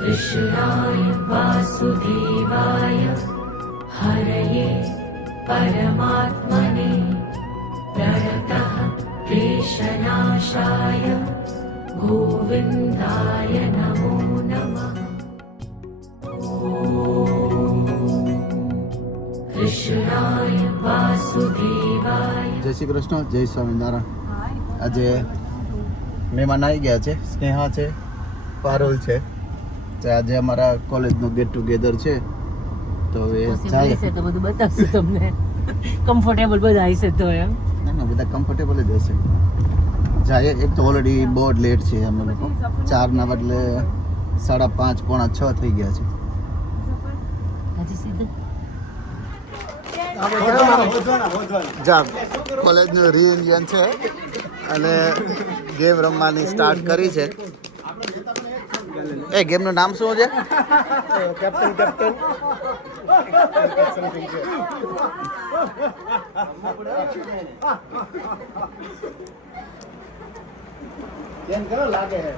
कृष्णाय वासुदेवाय हरये परमात्मने प्रणतः क्लेशनाशाय गोविन्दाय नमो नमः कृष्णाय वासुदेवाय જય શ્રી કૃષ્ણ જય સ્વામિનારાયણ આજે મહેમાન આવી ગયા છે સ્નેહા છે પારુલ છે તો આજે અમારા કોલેજનું ગેટ ટુગેધર છે. તો એ ચાલે છે તો બધું બતાવશું તમને. કમ્ફર્ટેબલ બધા હશે તો એમ. ના ના બધા કમ્ફર્ટેબલ જ હશે. જાય એક તો ઓલરેડી બહુ લેટ છે અમે લોકો. ચારના બદલે સાડા પાંચ પોણા છ થઈ ગયા છે. હજી સીધું. જા કોલેજનું રિયુનિયન છે. અને ગેમ રમવાની સ્ટાર્ટ કરી છે. એ ગેમનું નામ શું છે? કેપ્ટન કેપ્ટન કેમ કરો લાગે હે.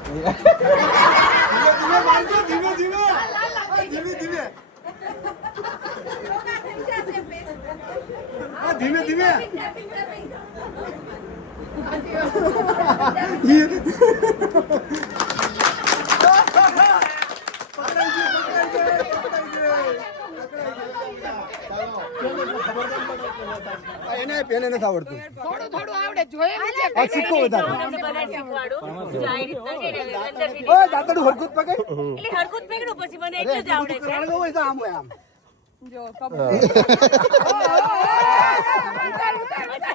ધીમે ધીમે. એને પેલે નથી આવડતું. થોડું થોડું આવડે જોયેલું આ સિક્કો વધારે. તમને બધાને શીખવાડું. જો આ રીતના છે ને અંદરથી ઓય દાંતડું હરકું જ પકડ. એટલે હરખું જ પછી મને એટલું જ આવડે છે. હોય તો આમ હોય આમ. જો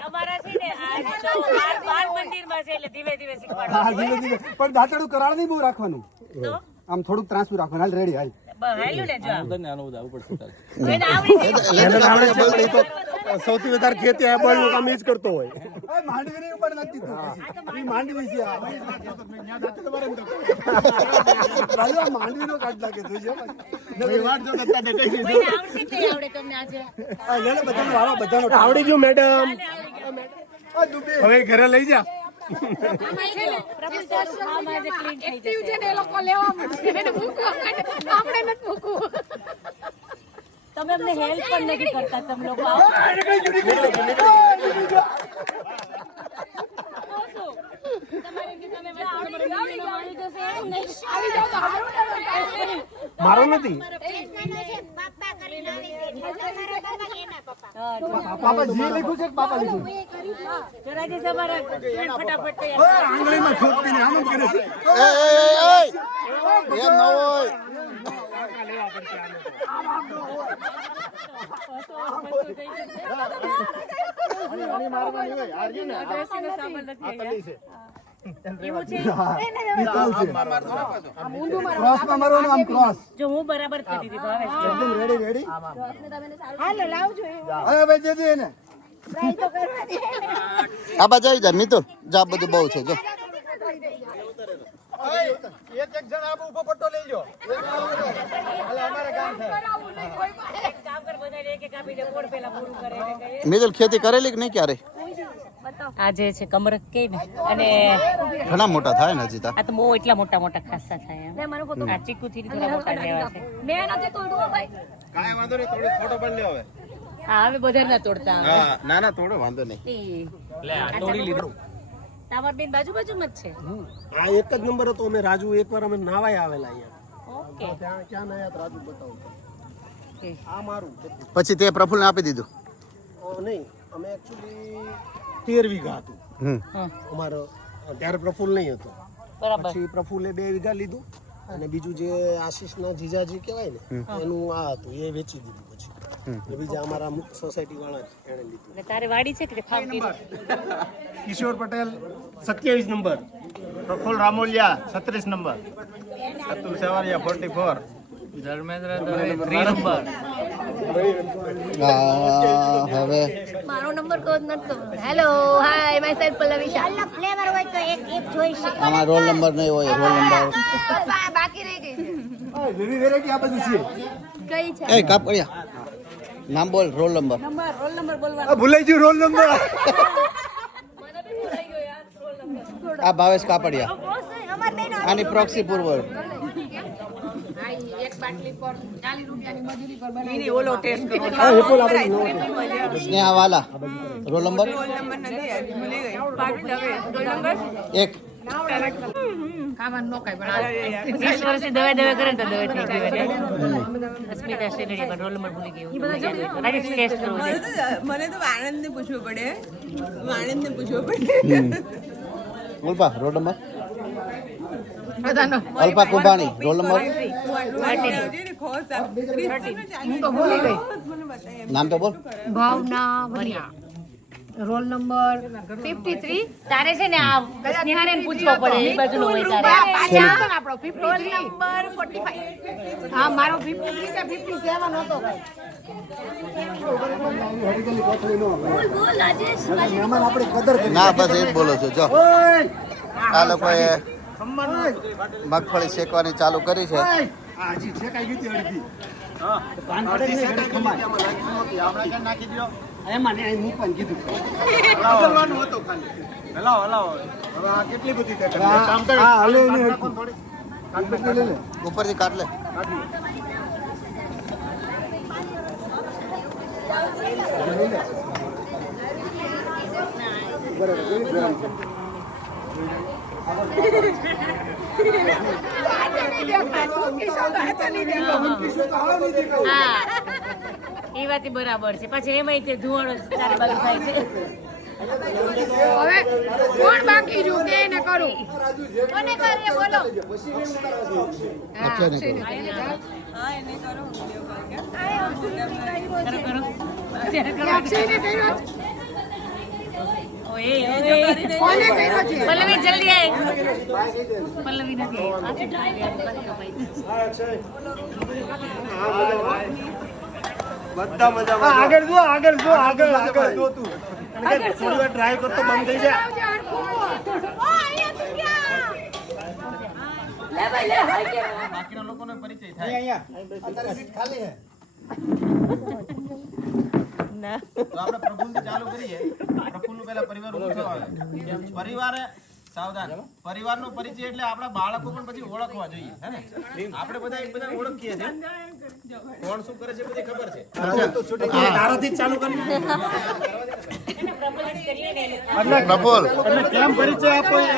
અમારા છે ને આ તો બાળ બાળ મંદિરમાં છે એટલે ધીમે ધીમે હા ધીમે ધીમે. પણ દાંતડું કરાળ નહીં બહુ રાખવાનું. તો? આમ થોડુંક ત્રાસું રાખવાનું. હાલ રેડી હાલ. બસ હાલ્યું ને જો. આમ. એને આવડી જાય. સૌથી વધારે ખેતી આ બળનું કામ જ કરતો હોય. માંડવી ઉપર નથી તું પછી. માંડવી. છે આ. માંડવીનો કાઢ લાગે. નવી જો. ને આવડે તમને આજે? આ લે લે બધાનો વારો બધાનો આવડી ગયું મેડમ હવે ઘરે લઈ જા. ને ને આપણે નથી મૂકવું. તમે અમને હેલ્પ પણ નથી કરતા તમે લોકો આવી. જાવ તો હારું ને મારો નથી. પાપા જી લખ્યું છે કે પાપા લખ્યું જરાજી તમારા ફટાફટ તૈયાર આંગળીમાં છોકરીને આમ જ કરે છે. એ એ, એ, એમ ન હોય. બેસીને સાંભળ નથી અહીંયા. એવું છે. નિકાલ છે? ક્રોસમાં મારવાનું આમ ક્રોસ જો હું બરાબર કરી દીધી ભાવે એકદમ રેડી રેડી હાલો લાવજો હવે ભાઈ જજે એને. આ બાજુ આવી જા મિતુલ. જા બધું બહુ છે જો. એક એક જણ આપ ઊભો પટ્ટો લઈ લો એક કામ કર બધાને એક એક આપી દે કોણ પેલા પૂરું કરે એને કહીએ. મિતુલ ખેતી કરેલી કે નહીં ક્યારે? આજે છે કમર કે ને અને ઘણા મોટા થાય ને હજી તા. આ તો બહુ એટલા મોટા મોટા ખાસા થાય એમ. આ ચીકુ થી થોડા મોટા લેવા છે. મેં નથી તોડવો ભાઈ. કાંઈ વાંધો નહીં થોડો ફોટો પણ લે હવે. હા હવે બધા ના તોડતા હા ના ના તોડો વાંધો નહીં. તમાર બેન બાજુ બાજુમાં જ છે? આ એક જ નંબર હતો અમે રાજુ એકવાર અમે નાવાય આવેલા અહીંયા. ઓકે. ત્યાં ક્યાં નયા રાજુ બતાવો આ મારું પછી તે પ્રફુલ્લને આપી દીધું? નહીં. અમે એકચ્યુઅલી તેર વીઘા હતું. હમ. હા. અમારો ત્યારે પ્રફુલ્લ નહીં હતો. બરાબર. પછી પ્રફુલ્લે બે વીઘા લીધું અને બીજું જે આશીષના જીજાજી કહેવાય ને એનું આ હતું એ વેચી દીધું પછી. એ બીજા અમારા સોસાયટી વાળા જ એણે લીધું. એટલે તારે વાડી છે કે ફાર્મ કિશોર પટેલ સત્યાવીસ નંબર. પ્રફુલ રામોલિયા છત્રીસ number. Atul Sevariya forty four Dharmendra three number. હવે. મારો નંબર કહો નથી ખબર. Hello hi myself Pallavi Shah. Flavour હોય તો એક એક જોઈ શકે આમાં રોલ નંબર નહીં હોય રોલ નંબર બાકી રહી ગઈ. નવી વેરાયટી આ બધું છે. કઈ છે? એ કાપડિયા નામ બોલ રોલ નંબર. આ ભૂલાઈ ગયું રોલ નંબર. આ ભાવેશ કાપડિયા. આની પ્રોક્સી પૂર્વ સ્નેહાવાલા. Roll number? એક. વીસ વર્ષથી દવા દવા કરે ને તો દવા થઈ ગઈ અસ્મિતા શેરડી પણ રોલ નંબર ભૂલી છે. મને તો આનંદ ને પૂછવું પડે. આનંદ ને પૂછવું પડે. બોલપા roll number? Alpa Kumbhani roll number? નામ તો બોલ. Bhavana Variya roll number fifty three તારે છે ને આ સ્નેહાને પૂછવો પડે એ બાજુનો હોય તારે. આપણો ફિફ્ટી નંબર ફોર્ટી ફાઈવ હા મારો ફિફ્ટી થ્રી કે ફિફ્ટી સેવન હતો ના બસ એ જ બોલો છો જો. આ લોકોએ મગફળી શેકવાની ચાલુ કરી છે. હલાવો. હલાવો હવે આ કેટલી બધી કામ કરે ઉપરથી કાઢ લે. હા. એ વાત બરાબર છે. પછી એમાંય તે ધુવાડો ચારે બાજુ થાય છે. હવે કોણ બાકી રહ્યું કે એને કરું? કોને કરીએ બોલો. કરો. કરો અક્ષયને કર્યો છે. પલ્લવી જલ્દી આય. પલ્લવી નથી આવી. પાછી ડ્રાઈવ યાદ કરી ભાઈ. બધા મજામાં આગળ જો આગળ જો આગળ આગળ જો તું. અને થોડી વાર ડ્રાઈવ કરતો બંધ થઈ જાય. બાકીના લોકોને પરિચય થાય. તો આપણે પ્રફુલ્લથી ચાલુ કરીએ. પ્રફુલ્લ પહેલા પરિવાર ઊભું થવા પરિવારે સાવધાન. પરિવારનો પરિચય એટલે આપણા બાળકો પણ પછી ઓળખવા જોઈએ હે ને? આપણે બધા એક બધાને ઓળખીએ છીએ. કોણ શું કરે છે બધી ખબર છે? તારાથી ચાલુ કરી. પ્રફુલ એટલે કેમ પરિચય આપો એ?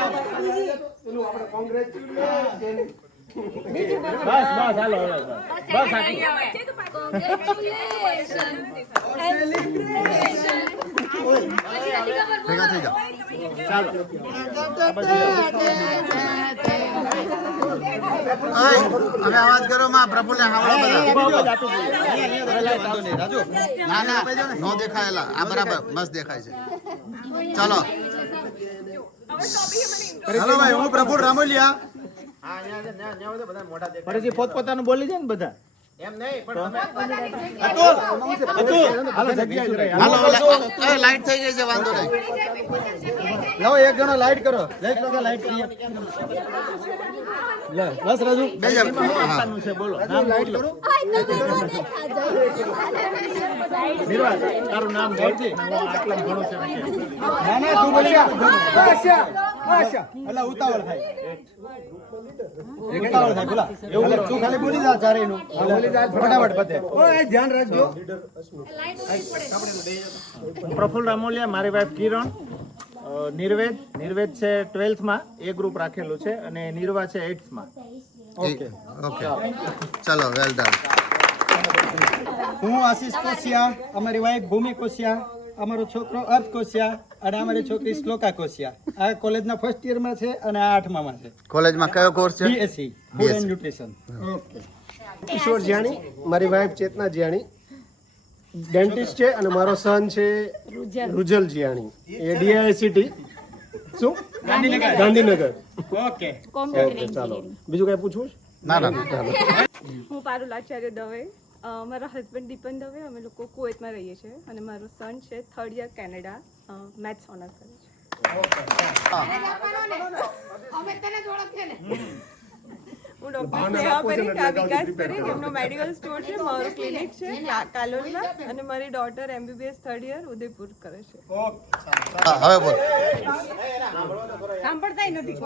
બસ બસ હાલો બસ. બસ આટલું. હવે અવાજ કરો માં પ્રફુલને હાવડો ના ના નો દેખાયેલા આ બરાબર મસ્ત દેખાય છે ચાલો હેલો ભાઈ હું પ્રફુલ રામોલિયા. ફરીથી પોતપોતાનું બોલી જાય ને બધા એમ નહીં પણ તમે અતુલ, અતુલ, હાલો જગ્યાએ હાલો. લાઈટ થઈ ગઈ છે વાંધો નહીં. લાવો એક જણો લાઈટ કરો. લાઈટ લોકો લાઈટ કરીએ બસ રાજુ. બે જણ. આપવાનું છે બોલો નામ લાઈટ કરો. નિર્વાજ તારું નામ બોલજે. આટલા ઘણું છે. ના ના તું બોલી જા. આશા આશા. એટલે ઉતાવળ થાય. ઉતાવળ થાય બોલા. એવું તું ખાલી બોલી જા ચારે નું બોલી જા. ફટાફટ પતે. ઓય ધ્યાન રાખજો. પ્રફુલ રામોલિયા મારી વાઈફ કિરણ નિર્વેદ. નિર્વેદ છે ટ્વેલ્થમાં એ ગ્રુપ રાખેલું છે અને નિર્વા છે એઇટ્થમાં ઓકે ઓકે ચલો વેલ ડન હું આશીષ કોશિયા અમારી વાઈફ ભૂમિ કોશિયા અમારો છોકરો અર્થ કોશિયા અને અમારી છોકરી શ્લોકા કોશિયા. આ કોલેજના ફર્સ્ટ યરમાં છે અને આ આઠમામાં છે. કોલેજમાં કયો કોર્સ છે? BSc food and nutrition Kishor Jyani મારી વાઈફ ચેતના જ્યાણી. ડેન્ટિસ્ટ છે અને મારો સન છે રુજલ. જ્યાણી. એ ડીઆઈસીટી શું? ગાંધીનગર. ઓકે. ઓકે ચાલો. બીજું કઈ પૂછવું? ના ના. ચાલો. હું પારુલ આચાર્ય દવે. અ, મારા હસબન્ડ દીપન દવે. અમે લોકો કુવેતમાં રહીએ છીએ. અને મારો સન છે third year Canada maths honour કરે છે. અમે તને જ ઓળખીએ ને હું ડોક્ટર સ્નેહા પરીખ આ વિકાસ પરીખ એમનો મેડિકલ સ્ટોર છે મારો ક્લિનિક છે કાલોલમાં અને મારી daughter MBBS third year Udaipur કરે છે. હા, હવે બોલ. સાંભળતાય નથી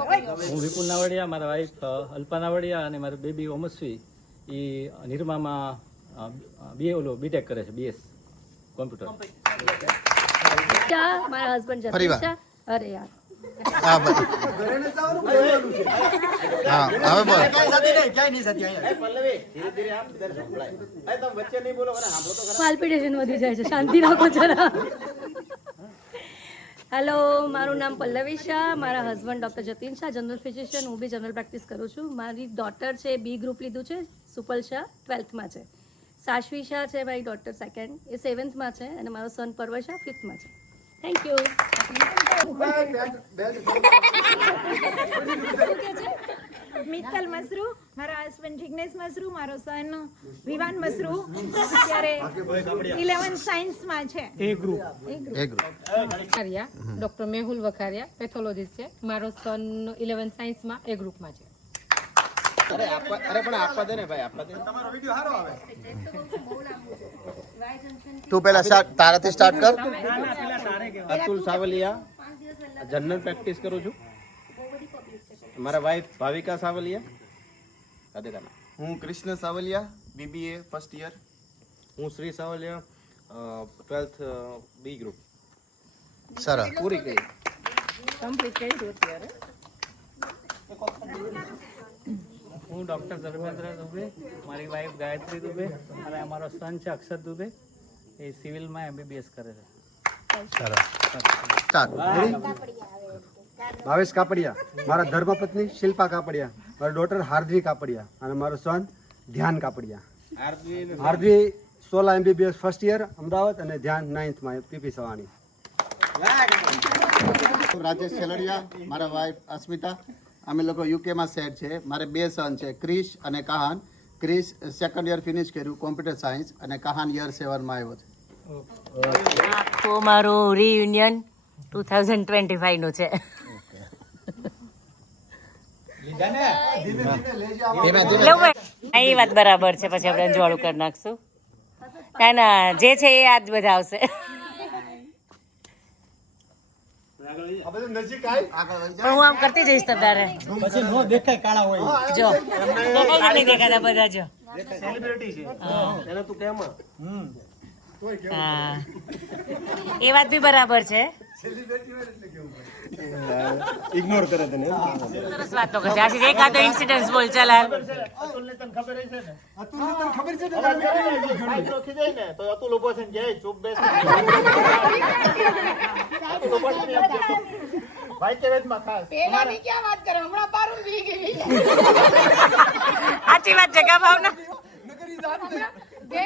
હું વિપુલ નાવડિયા મારા વાઈફ અલ્પા નાવડિયા અને મારી બેબી ઓમસ્વી એ નિરમામાં બીએ ઓલો બીટેક કરે છે બીએસ કોમ્પ્યુટર ચા મારા હસબન્ડ ફરીવાર. અરે યાર. હા હવે બોલ. પલ્લવી ધીરે ધીરે આમ દર સંભળાય. અરે તમે વચ્ચે નહીં બોલો મને સાંભળો તો ખરા. પાલ્પિટેશન વધી જાય છે. શાંતિ રાખો જરા. હેલો મારું નામ પલ્લવી શાહ. મારા husband doctor Jatin Shah general physician હું બી જનરલ પ્રેક્ટિસ કરું છું. મારી ડોટર છે બી ગ્રુપ લીધું છે સુપલ શાહ ટ્વેલ્થમાં છે. સાશ્વી શાહ છે મારી ડોટર સેકન્ડ એ સેવન્થમાં છે અને મારો સન પર્વ શાહ ફિફ્થમાં છે. થેન્ક યુ મિત્તલ મસરૂ મારા હસબન્ડ જિગ્નેશ મસરૂ મારો સન વિવાન મસરૂ. અત્યારે ઇલેવન સાયન્સમાં છે. A group Vakharia doctor Mehul Vakharia pathologist છે. મારો સન ઇલેવન સાયન્સમાં એ ગ્રુપમાં છે. અરે આપવા અરે પણ આપવા દે ને ભાઈ આપવા દે. તું પહેલા તારાથી સ્ટાર્ટ કર. અતુલ સાવલિયા જનરલ પ્રેક્ટિસ કરું છું મારા વાઈફ ભાવિકા સાવલિયા રાધે રાધે. હું Krishna Savaliya BBA first year હું Shri Savaliya twelfth B group સરસ પૂરી કરી કમ્પ્લીટ કરી અત્યારે હું ડૉક્ટર ધર્મેન્દ્ર દુબે મારી વાઈફ ગાયત્રી દુબે અને અમારો સન છે અક્ષર દુબે એ સિવિલમાં એમબીબીએસ કરે છે સરસ સ્ટાર્ટ ભાવેશ કાપડિયા મારા ધર્મપત્ની શિલ્પા કાપડિયા મારા ડોટર હાર્દવી કાપડિયા અને મારો son Dhyan Kapadia. Hardvi Sola MBBS first year Ahmedabad અને ધ્યાન નાઇન્થમાં પીપી સવાણી. રાજેશ સેલડિયા મારા વાઈફ અસ્મિતા. અમે લોકો યુકેમાં સેટ છે. મારે બે સન છે ક્રિશ અને Kahan. Krish second year finish કર્યું કોમ્પ્યુટર સાયન્સ અને કહાન યર સેવનમાં આવ્યો છે. આખું મારું રિયુનિયન ટુ થાઉઝન્ડ ટ્વેન્ટી ફાઈવનું છે. લેવું એ વાત બરાબર છે. પછી આપણે અંજવાળું કરી નાખશું. ના ના જે છે એ આજ બધા આવશે. પણ હું આમ કરતી જઈશ તારે. પછી નો દેખાય કાળા હોય. જો. દેખાય કે નહીં દેખાતા બધા જો. હા. એ વાત બી બરાબર છે. ઇગ્નોર કરે તને સરસ વાતો કરશે. આશીષ એક આ તો ઇન્સિડન્સ બોલ ચાલ હાલ. અતુલને તને ખબર છે ને સાહેબ નો ખીજાય ને તો અતુલ ઊભો છે ને ચૂપ બેસ. અતુલ ઊભો છે ને એમ કહેતો. ભાઈ કે વેદમાં ખાસ. સાચી વાત છે કા ભાવના?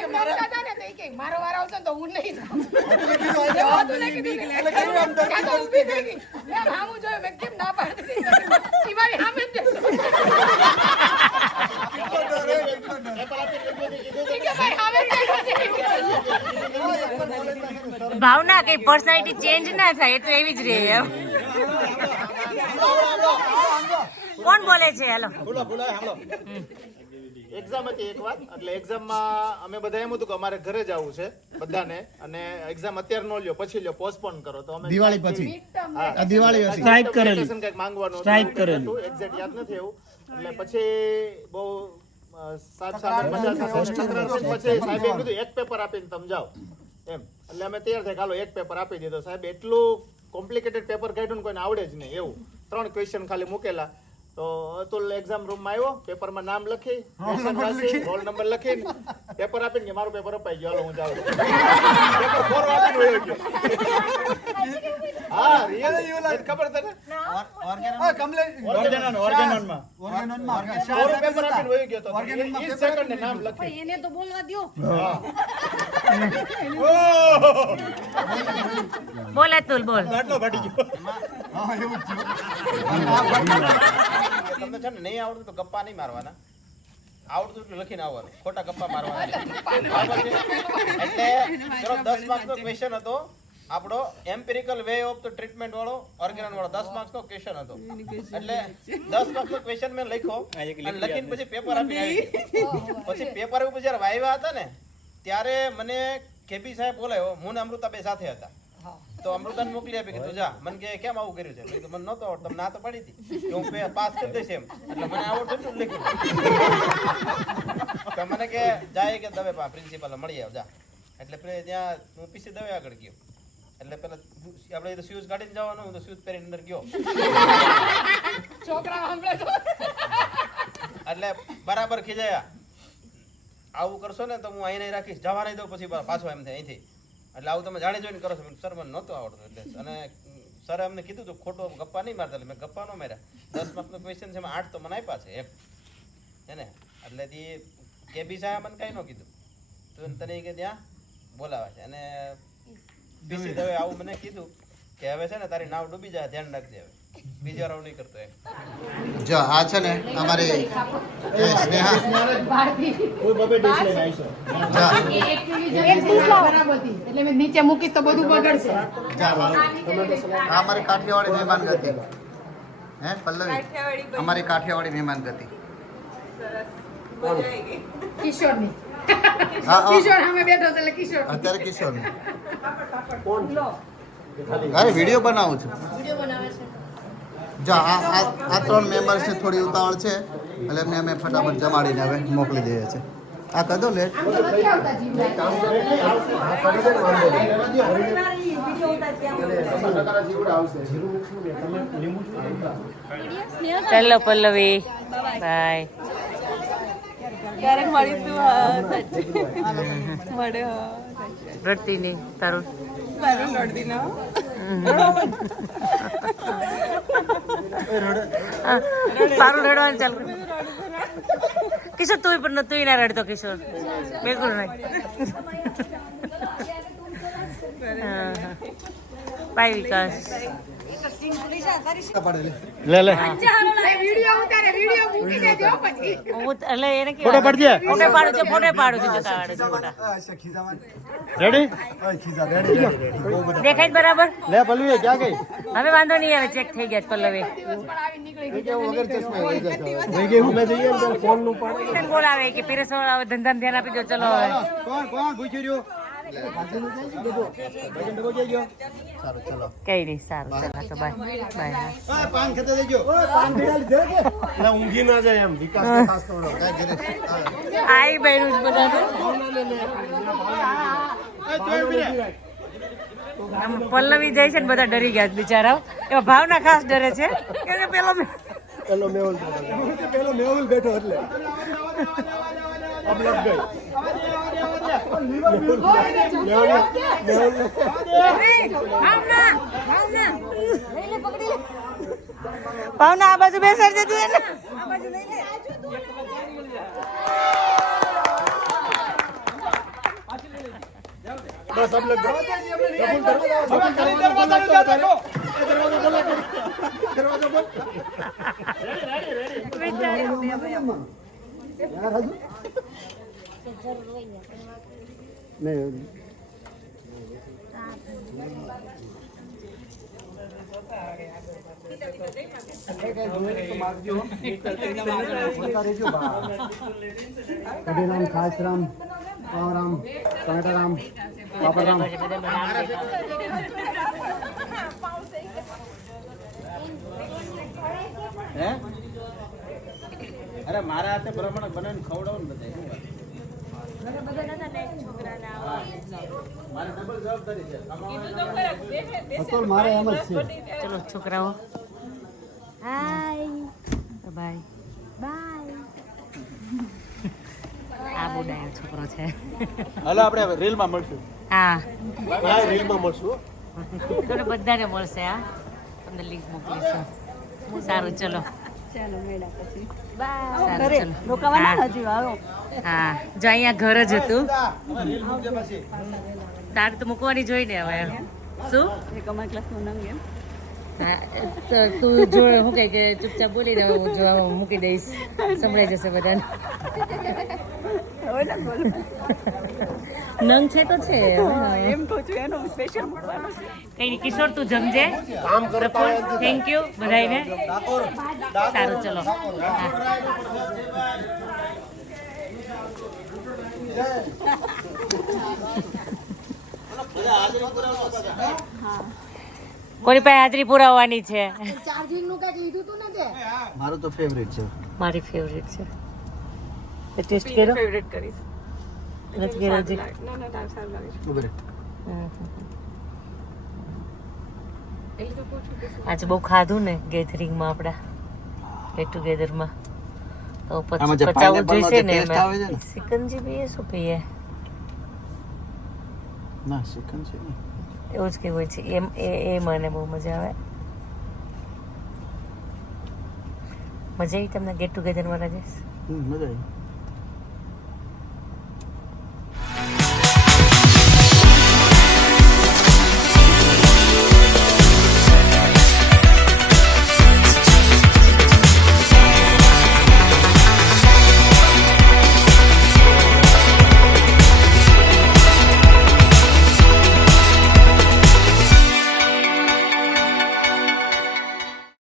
મારો વારો આવશે તો હું નહીં ના પાડતી મારી સામે જ ભાવના કઈ પર્સનાલિટી ચેન્જ ના થાય એ તો એવી જ રહે એમ. કોણ બોલે છે? હેલો. બોલો બોલો હાલો. એક્ઝામ હતી એક વાત એટલે એક્ઝામમાં અમે બધા એમ હતું કે અમારે ઘરે જવું છે બધાને. અને એક્ઝામ અત્યારે નો લ્યો પછી લ્યો પોસ્ટપોન કરો. તો અમે દિવાળી પછી. દિવાળી હતી સ્ટ્રાઇક કરેલી. કંઈક માંગવાનું સ્ટ્રાઇક કરેલું. એક્ઝેક્ટ યાદ નથી એવું. એટલે પછી બહુ સાત સાત પચાસ પછી સાહેબે કીધું એક પેપર આપીને તમે જાઓ એમ. એટલે અમે તૈયાર થાય હાલો એક પેપર આપી દીધો. સાહેબ એટલું કોમ્પ્લિકેટેડ પેપર કાઢ્યું ને કોઈને આવડે જ નહીં એવું. ત્રણ ક્વેશ્ચન ખાલી મૂકેલા. તો અતુલ એક્ઝામ રૂમમાં આવ્યો પેપરમાં નામ લખી રોલ નંબર લખી. પેપર આપીને કે મારું પેપર અપાઈ ગયો હાલો હું જાઉં. પેપર ખોરો આપીને વયો ગયો. હા રિયલ ખબર તને? ખોરું પેપર આપીને વયો ગયો તો ઈ સેકન્ડ નામ લખી. એને તો બોલવા દો બોલ અતુલ બોલ. તમને છે ને નહીં આવડતું તો ગપ્પા નહીં મારવાના આવડતું એટલું લખીને આવવાનું ખોટા ગપ્પા મારવાના? એટલે ચલો દસ માર્ક્સનો ક્વેશ્ચન હતો. આપણો empirical way of the treatment વાળો ઓર્ગેનન વાળો દસ માર્ક્સનો ક્વેશ્ચન હતો. એટલે દસ માર્ક્સનો ક્વેશ્ચન મેં લખ્યો. અને લખીને પછી પેપર આપી આવી પછી પેપર ઉપર જ્યારે વાયવા હતા ને ત્યારે મને કેપી સાહેબ બોલાયો હું ને અમૃતા બે સાથે હતા. તો અમૃતાને મોકલી આપી કે તું જા. મને કે કેમ આવું કર્યું છે? મેં કીધું, મને નહોતો આવડતું ના તો પડી હતી. કે હું પાસ કરી દઈશ એમ. એટલે મને આવડતું હતું જ લખ્યું. તો મને કે જાય કે દવે પા પ્રિન્સિપલ મળી આવ જા. એટલે પેલે ત્યાં હું પીસી દવે આગળ ગયો. એટલે પેલા આપણે તો શૂઝ કાઢીને જવાનું હું તો શૂઝ પહેરીને અંદર ગયો. એટલે બરાબર ખીજાયા. આવું કરશો ને તો હું અહીં નહીં રાખીશ જવા નહીં દઉં પછી પાછો એમ થાય અહીંથી. એટલે આવું તમે જાણી જોઈને કરો છો. સર મને નહોતું આવડતું એટલે. અને સરે અમને કીધું તો ખોટો ગપ્પા નહીં મારતા. એટલે મેં ગપ્પા ન માર્યા. દસ માર્કનો ક્વેશ્ચન છે આઠ તો મને આપ્યા છે એમ. હે ને? એટલે તે કેબી સાહેબ મને કાંઈ ન કીધું. તો તને કે ત્યાં બોલાવે છે. અને બીસી દવે આવું મને કીધું કે હવે છે ને તારી નાવ ડૂબી જાય ધ્યાન રાખજે હવે. બીજી વાર નહીં કરતો જો આ છે ને અમારી સ્નેહા. કોઈ બબે ડીશ લઈને આવી છે. જા. એટલે મેં નીચે મૂકીશ તો બધું બગડશે. આ અમારી કાઠિયાવાડી મહેમાન ગતિ. હે પલ્લવી? અમારી કાઠિયાવાડી મહેમાન ગતિ. સરસ. મજા આવી ગઈ. કિશોરની. હા હા. કિશોર સામે બેઠો છે એટલે કિશોર. અત્યારે કિશોર અરે વીડિયો બનાવું છું. વીડિયો બનાવે છે. જો આ આ આ ત્રણ મેમ્બર છે થોડી ઉતાવળ છે. એટલે એમને અમે ફટાફટ જમાડીને હવે મોકલી દઈએ છીએ. આ કદો લેટ ચાલો પલ્લવી બાય. ક્યારેક મળીશું. મળે નહીં તારું. મારું લડતી ના હો. હા, તારું રડવાનું ચાલુ કર. કિશોર તું પણ તું ના રડતો કિશોર બિલકુલ નહીં હા, હા. બાય વિકાસ લે એટલે એને ફોટો પાડજે. ફોટો પાડું છું ફોટો પાડું છું જોતા રેડી દેખાય બરાબર લે પલ્લવી ક્યાં ગઈ હવે વાંધો નહીં આવે ચેક થઈ ગયા પલ્લવી બોલાવે કે પીરેસો ધંધા ધ્યાન આપી દો ચલો હવે કોણ કોણ પૂછી રહ્યું કઈ નહીં સારું ચાલો તો બાય બાય ઓય, પાન ખેતે દેજો એટલે ઊંઘી ના જાય એમ વિકાસ ખાસ કરવાનો કાંઈ ગિરીશ હા. આઈ જ બધા પલ્લવી જાય છે ને બધા ડરી ગયા છે બિચારાઓ. એવા ભાવના ખાસ ડરે છે. કે પેલો પેલો મેહુલ બેઠો પેલો મેહુલ બેઠો એટલે. ગઈ ભાવના આ બાજુ બેસાડી દેતું એને. બસ અબ લગ બોલા દરવાજો બોલ નહીં કઢીરામ ખાસરામ પાવરામ ટમેટારામ પાપડરામ. હે? અરે મારા હાથે બ્રાહ્મણ બનાવીને ખવડાવો ને બધા. મારી ડબલ જવાબદારી છે. અસલ મારે એમ જ છે. ચલો છોકરાઓ. હાય. બાય. બાય. આ બહુ ડાયો છોકરો છે. હાલો આપણે રીલમાં મળશું. હા. હા રીલમાં મળશું તમને બધાને મળશે હા. તમને લિંક મોકલીશું. સારું ચલો. સારું મેળા હા. હા. જો અહીંયા ઘર જ હતું. તાર તો મૂકવાની જોઈ ને હવે. શું? હા, તો તું જો શું કહે કે ચૂપચાપ બોલી દે હું જો મૂકી દઈશ. સંભળાઈ જશે બધાને. નંગ છે તો છે. એમ તો છું એનો સ્પેશિયલ કઈ નહીં કિશોર તું જમજે. કામ કરતા થેન્ક યુ બધાને સારું ચલો. હા. કોની પાસે હાજરી પુરાવવાની છે? ચાર્જિંગનું કંઈક લીધું તું ને તે? મારું તો ફેવરેટ છે. મારી ફેવરેટ છે. ટેસ્ટ કરો ફેવરેટ કરીશ. કર્યો હજી ના ના ના સારું લાગે છે ઊભી આજે બહુ ખાધું ને ગેધરિંગમાં આપણા ગેટ ટુગેધરમાં તો પછી પચાવવું જોઈશે ને? સિકંજી પીએ શું પીએ? ના સિકંજી એવું જ કેવું હોય છે. એમ એ એ મને બહુ મજા આવે. મજા આવી તમને ગેટ ટુગેધરમાં રાજેશ મજા આવી.